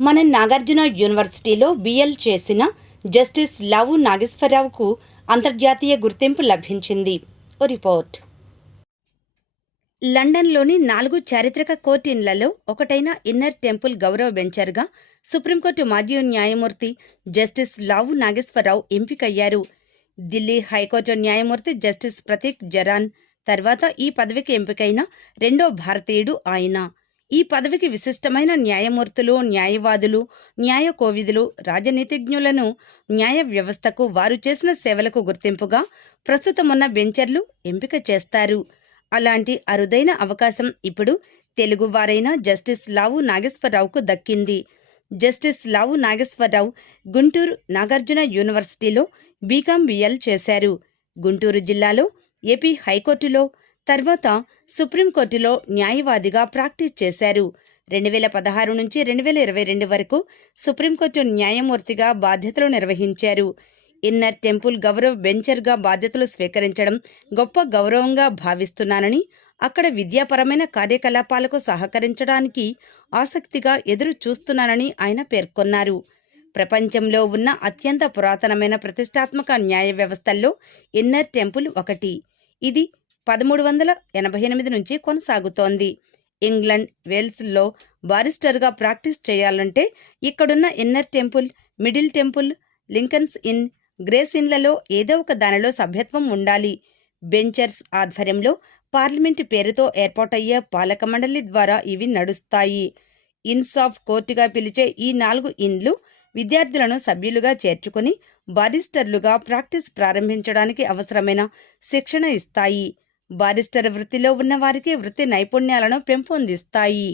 మన నాగార్జున యూనివర్సిటీలో బిఎల్ చేసిన జస్టిస్ లావు నాగేశ్వరరావుకు అంతర్జాతీయ గుర్తింపు లభించింది. ఓ రిపోర్ట్. లండన్లోని 4 చారిత్రక కోర్టులలో ఒకటైన ఇన్నర్ టెంపుల్ గౌరవ బెంచర్గా సుప్రీంకోర్టు మాజీ న్యాయమూర్తి జస్టిస్ లావు నాగేశ్వరరావు ఎంపికయ్యారు. ఢిల్లీ హైకోర్టు న్యాయమూర్తి జస్టిస్ ప్రతీక్ జరాన్ తర్వాత ఈ పదవికి ఎంపికైన రెండో భారతీయుడు ఆయన. ఈ పదవికి విశిష్టమైన న్యాయమూర్తులు, న్యాయవాదులు, న్యాయ కోవిదులు, రాజనీతిజ్ఞులను న్యాయ వ్యవస్థకు వారు చేసిన సేవలకు గుర్తింపుగా ప్రస్తుతమున్న బెంచర్లు ఎంపిక చేస్తారు. అలాంటి అరుదైన అవకాశం ఇప్పుడు తెలుగువారైన జస్టిస్ లావు నాగేశ్వరరావుకు దక్కింది. జస్టిస్ లావు నాగేశ్వరరావు గుంటూరు నాగార్జున యూనివర్సిటీలో బీకాం బిఎల్ చేశారు. గుంటూరు జిల్లాలో ఏపీ హైకోర్టులో తర్వాత సుప్రీంకోర్టులో న్యాయవాదిగా ప్రాక్టీస్ చేశారు. 2016 నుంచి 2022 వరకు సుప్రీంకోర్టు న్యాయమూర్తిగా బాధ్యతలు నిర్వహించారు. ఇన్నర్ టెంపుల్ గౌరవ బెంచర్గా బాధ్యతలు స్వీకరించడం గొప్ప గౌరవంగా భావిస్తున్నానని, అక్కడ విద్యాపరమైన కార్యకలాపాలకు సహకరించడానికి ఆసక్తిగా ఎదురు చూస్తున్నానని ఆయన పేర్కొన్నారు. ప్రపంచంలో ఉన్న అత్యంత పురాతనమైన ప్రతిష్టాత్మక న్యాయ వ్యవస్థల్లో ఇన్నర్ టెంపుల్ ఒకటి. ఇది 1388 నుంచి కొనసాగుతోంది. ఇంగ్లండ్, వేల్స్లో బారిస్టర్గా ప్రాక్టీస్ చేయాలంటే ఇక్కడున్న Inner Temple, Middle Temple, Lincoln's Inn, Gray's ఇన్లలో ఏదో ఒక దానిలో సభ్యత్వం ఉండాలి. బెంచర్స్ ఆధ్వర్యంలో పార్లమెంటు పేరుతో ఏర్పాటయ్యే పాలక మండలి ద్వారా ఇవి నడుస్తాయి. ఇన్సాఫ్ కోర్టుగా పిలిచే ఈ 4 ఇన్లు విద్యార్థులను సభ్యులుగా చేర్చుకుని బారిస్టర్లుగా ప్రాక్టీస్ ప్రారంభించడానికి అవసరమైన శిక్షణ ఇస్తాయి. బారిస్టర్ వృత్తిలో ఉన్నవారికి వృత్తి నైపుణ్యాలను పెంపొందిస్తాయి.